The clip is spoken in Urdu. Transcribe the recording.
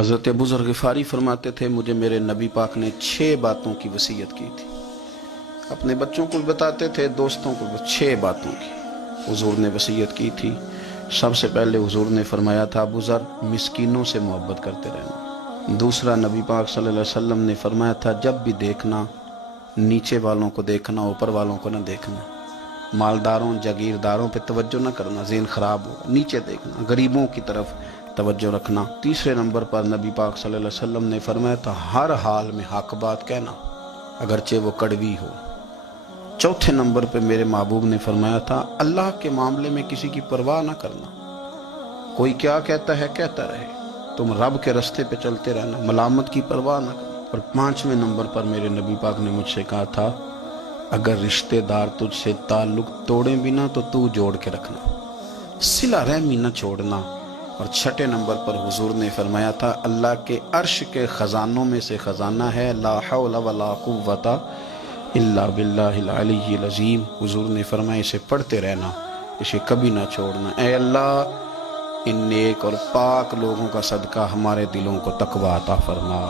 حضرت ابو ذر غفاری فرماتے تھے مجھے میرے نبی پاک نے 6 باتوں کی وصیت کی تھی. اپنے بچوں کو بتاتے تھے، دوستوں کو 6 باتوں کی حضور نے وصیت کی تھی. سب سے پہلے حضور نے فرمایا تھا ابو ذر مسکینوں سے محبت کرتے رہنا. دوسرا نبی پاک صلی اللہ علیہ وسلم نے فرمایا تھا جب بھی دیکھنا نیچے والوں کو دیکھنا، اوپر والوں کو نہ دیکھنا. مالداروں جاگیرداروں پہ توجہ نہ کرنا، ذہن خراب ہوگا. نیچے دیکھنا، غریبوں کی طرف توجہ رکھنا. تیسرے نمبر پر نبی پاک صلی اللہ علیہ وسلم نے فرمایا تھا ہر حال میں حق بات کہنا اگرچہ وہ کڑوی ہو. چوتھے نمبر پہ میرے محبوب نے فرمایا تھا اللہ کے معاملے میں کسی کی پرواہ نہ کرنا. کوئی کیا کہتا ہے کہتا رہے، تم رب کے رستے پہ چلتے رہنا، ملامت کی پرواہ نہ کرنا. اور پانچویں نمبر پر میرے نبی پاک نے مجھ سے کہا تھا اگر رشتہ دار تجھ سے تعلق توڑیں بھی نہ تو جوڑ کے رکھنا، صلہ رحمی نہ چھوڑنا. اور چھٹے نمبر پر حضور نے فرمایا تھا اللہ کے عرش کے خزانوں میں سے خزانہ ہے لا حول ولا قوت الا باللہ العلی العظیم. حضور نے فرمایا اسے پڑھتے رہنا، اسے کبھی نہ چھوڑنا. اے اللہ ان نیک اور پاک لوگوں کا صدقہ ہمارے دلوں کو تقویٰ عطا فرما.